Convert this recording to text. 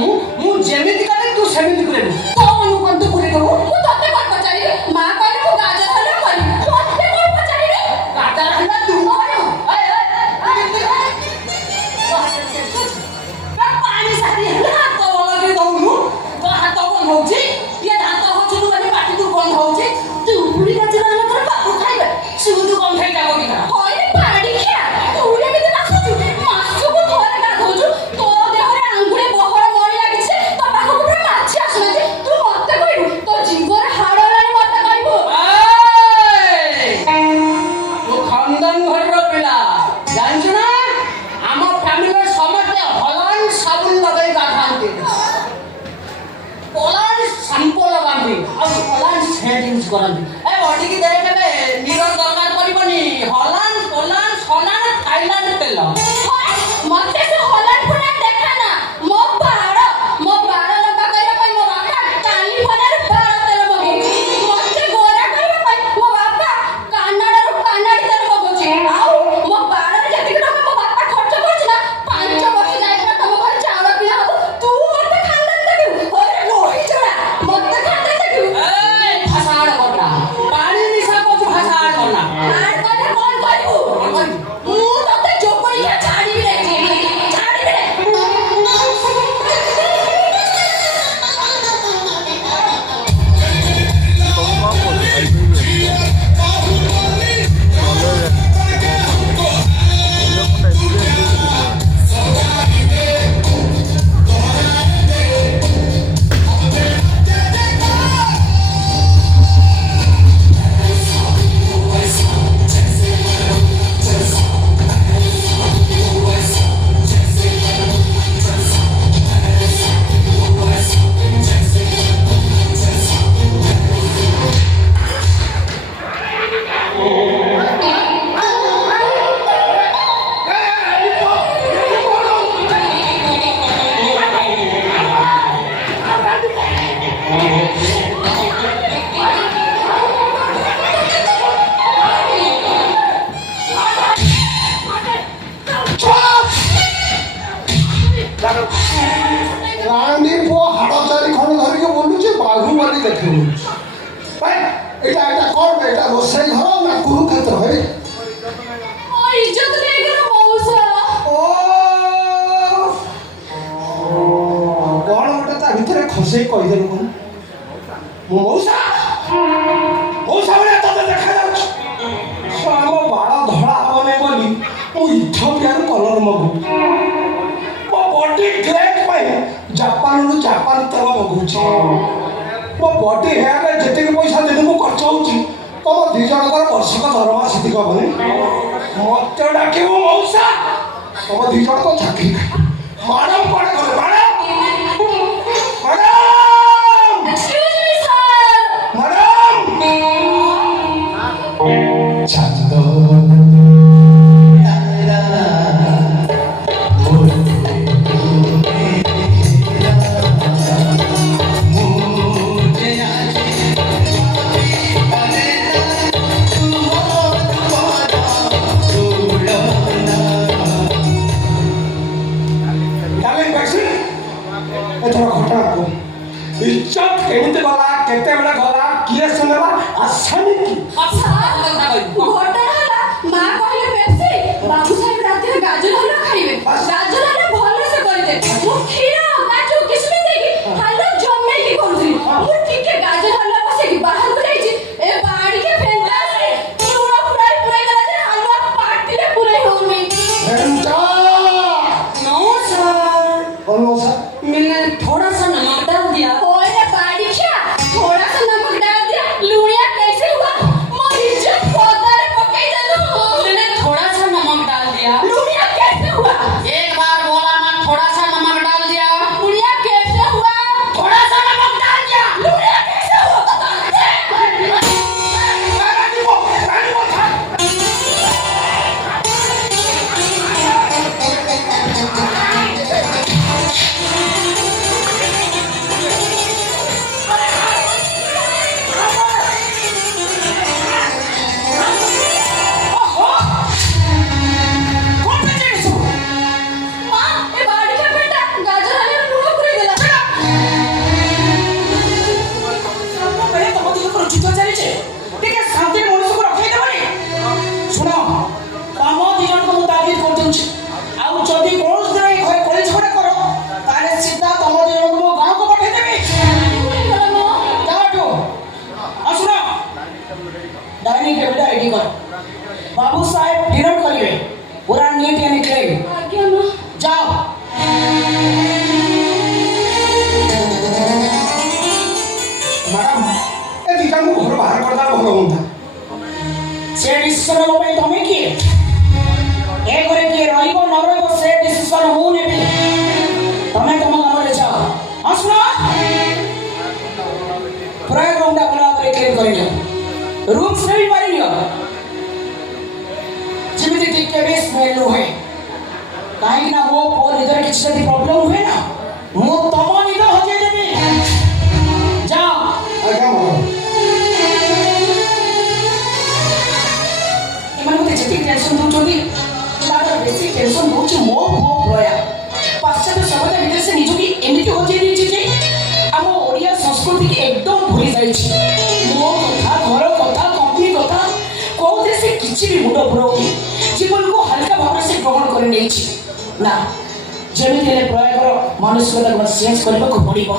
ମୁଁ ଯେମିତି କରେ ତୁ ସେମିତି କରିବୁ। କଣ କନ୍ତୁ ପୁରୀ ଦେବୁ? ମୁଁ ତତେ କଣ ପଚାରିବି? ମା କହିଲେ ମୁଁ ଗାଜର ହଲୁଆ କରିବି। ତତେ କଣ ପଚାରିବି? ଗାଜର ହଲୁଆ ତୁ କଣ? ପାଣି ସାରି ହାତ ଭଲକି ଦଉନୁ। ତୋ ହାତ କଣ ହଉଛି? ଇଏ ଦାନ୍ତ ହଉଛୁ ବୋଲି ପାଟି ତୁ ବନ୍ଦ ହଉଛି। ତୁ ପୁରୀ ଗାଜର ହଲୁଆ ତୋର ବାବୁ ଖାଇବେ। ସୁଦୁ କଣ ଖାଇଟା କବି ଖା। ହଇରେ ପାଣି ଖିଆ। ତୁ ଏମିତି ନାଚୁଛୁ। ମାସକୁ ଥରେ ଗାଧଉଛୁ। ତୋ ଦେହରେ ଆଙ୍ଗୁଳି ବହଳ ମଳି ଲାଗିଛି। ତୋ ପାଖକୁ ପୁରା ମାଛି ଆସୁନାହାନ୍ତି। ତୁ ମତେ କହିବୁ ତୋ ଜୀବନ ହାଡ଼ ହେଲାଣି ମତେ କହିବୁ। ତୁ ଖାନଦାନ ଘରର ପିଲା ଜାଣିଛୁ ନା ଆମ ଫ୍ୟାମିଲିର ସମସ୍ତେ ହଲାଣ୍ଡ ସାବୁନ ଲଗାଇ ଗାଧାନ୍ତି, ହଲାଣ୍ଡ ସାମ୍ପୁ ଲଗାନ୍ତି ଆଉ ହଲାଣ୍ଡ ସେଣ୍ଟ ୟୁଜ୍ କରନ୍ତି। ଏ ବଡ଼ିକି ଦେଖେ ନିର ଦରକାର କରିବନି। ହଲାଣ୍ଡ ପୋଲାଣ୍ଡ ସଲାଣ୍ଡ ଥାଇଲାଣ୍ଡ ତେଲ। ମତେ ସେ ହଲାଣ୍ଡ ଫଲାଣ୍ଡ ଦେଖା ନା। ମୋ ବାଳ ଲମ୍ବା କରିବା ପାଇଁ ମୋ ବାପା କାଲିଫର୍ଣ୍ଣିଆରୁ ବାଳ ତେଲ ମଗଉଛି। ମତେ ଗୋରା କରିବା ପାଇଁ ମୋ ବାପା କାନାଡାରୁ କାନାଡି ତେଲ ମଗଉଛି। ଆଉ ମୋ ବାଳରେ ଯେତିକି ଟଙ୍କା ମୋ ବାପା ଖର୍ଚ୍ଚ କରୁଛି ନା 5 ବର୍ଷ ଯାଇପାରେ ତମ ଘରେ ଚାଉଳ କିଣା ହବ। ତୁ ମତେ ଖାନଦାନ ଦେଖିବୁ। ହଇରେ ରୋହି ଚୋଡ଼ା ମତେ ଖାନଦାନ ଦେଖିବୁ। ଭାଷା ଆଡ଼ କରନା। ପାଣି ମିଶା କହୁଛୁ ଭାଷା ଆଡ଼ କରନା। ଆଡ କଲେ କଣ କରିବୁ? ମୁଁ ତତେ ଚୋପଡ଼ିଆ ଛାଡ଼ିବି ରେ। ଛାଡ଼ିବି ରେ। ରାଣୀ ପୁଅ ହାଡ଼ ଚାରି ଖଣ୍ଡ ଧରିକି ବୁଲୁଛି ବାଘୁବଲି ଦେଖିବୁ। ଏଇଟା କଣ ଏଇଟା ରୋଷେଇ ଘର ନା କୁରୁକ୍ଷେତ୍ର? ମୋ ଇଜ୍ଜତ ନେଇଗଲ ମଉସା। କଣ ଗୋଟେ ତା ଭିତରେ ଖସେଇ କହିଦେଲୁ କଣ? ମୁଁ ମଉସା ଭଳିଆ ତତେ ଦେଖାଯାଉଛି। ଆମ ବାଳ ଧଳା ହବନି ବୋଲି ମୁଁ ଇଥିଓପିଆରୁ କଲର ମଗଉଛି। ମୋ ବଡି ଗ୍ଲେଜ୍ ପାଇଁ ଜାପାନରୁ ଜାପାନ ତେଲ ମଗଉଛି। ମୋ ବଡି ହେୟାରରେ ଯେତିକି ପଇସା ଦିନକୁ ଖର୍ଚ୍ଚ ହେଉଛି ତମ 2 ଜଣଙ୍କର ବର୍ଷକ ଦରମା ସେତିକି ହବନି। ମତେ ଡାକିବୁ ମଉସା, ତମ 2 ଜଣଙ୍କ ଚାକିରି ମ୍ୟାଡ଼ାମ କୁଆଡ଼େ ଗଲେ? ମ୍ୟାଡ଼ାମ ଚାନ୍ଦ ଏଥର ଘଟଣାକୁ ଇଜ୍ଜତ କେମିତି ଗଲା, କେତେବେଳେ ଗଲା, କିଏ ଶୁଣିଲା ଆସାମୀ କି? ଘଟଣା ହେଲା ମା କହିଲେ ବେଶୀ ବାବୁ ସାହେବ ରାତିରେ ଗାଜର ହଲୁଆ ଖାଇବେ। ଗାଜର ହଲୁଆ ଭଲସେ କରିଦେ। ମୁଁ କ୍ଷୀର କାଜୁ କିସମିସ ଦେଇକି ହାଲୁଆ ଜମେଇକି କରୁଥିଲି। ମୁଁ ଟିକେ ଗାଜର ହଲୁଆ ବସେଇକି ବାହାରକୁ ଯାଇଛି। ଏ ବାଡ଼ିକେ ଫେଣ୍ଟା ଆସିଲେ ଲୁଣ ପୁରାଇ ଦେଲା ଯେ ହାଲୁଆ ପାଟିରେ ପୁରାଇ ହଉନି। मैंने थोड़ा सा नमक डाल दिया। ओए बाड़ी क्या? थोड़ा सा नमक डाल दिया। लूणिया कैसे हुआ? मोर इज्जत पोदर पकई देलू। मैंने थोड़ा सा नमक डाल दिया। लूणिया कैसे हुआ? एक बार बोला ना थोड़ा सा नमक डाल दिया। लूणिया कैसे हुआ? थोड़ा सा नमक डाल दिया। लूणिया कैसे हुआ? ଦାୟିତ୍ୱ ମୁଁ ନେବି ତମେ ତମ କାମରେ ଯାଅ ହଁ ଶୁଣ ପ୍ରୟୋଗ ରୁମ୍ଟା ଭଲ ଭାବରେ କ୍ଲିନ୍ କରିନିଅ ରୁମ୍ ସ୍ମେଲ୍ ମାରିନିଅ ଯେମିତି ଟିକେ ବି ସ୍ମେଲ୍ ହୁଏ କାହିଁକି ନା ମୋ ପୁଅ ନିଦରେ କିଛି ଯଦି ପ୍ରୋବ୍ଲେମ୍ ହୁଏ ନା ମୁଁ ତମ ନିଦ ହଜେଇ ଦେବି ଯାଅ ଆଜ୍ଞା ଏମାନେ ମୋତେ ଯେତିକି ଟେନସନ୍ ଦେଉଛନ୍ତି ତାର ବେଶୀ ଟେନସନ୍ ଦେଉଛି ମୋ ପୁଅ ପ୍ରୟା ପାଶ୍ଚାତ୍ୟ ସଭ୍ୟତା ଭିତରେ ସେ ନିଜକୁ ଏମିତି ହଜେଇ ଦେଇଛି ଯେ ଆମ ଓଡ଼ିଆ ସଂସ୍କୃତିକି ଏକଦମ ଭୁଲି ଯାଇଛି ମୋ କଥା ଘର କଥା କମ୍ପାନୀ କଥା କେଉଁଥିରେ ସେ କିଛି ବି ମୁଣ୍ଡ ପୁରଉନି ଜୀବନକୁ ହାଲକା ଭାବରେ ସେ ଗ୍ରହଣ କରି ନେଇଛି ନା ଯେମିତି ହେଲେ ପ୍ରୟାଗର ମାନସିକତାକୁ ଚେଞ୍ଜ କରିବାକୁ ପଡ଼ିବ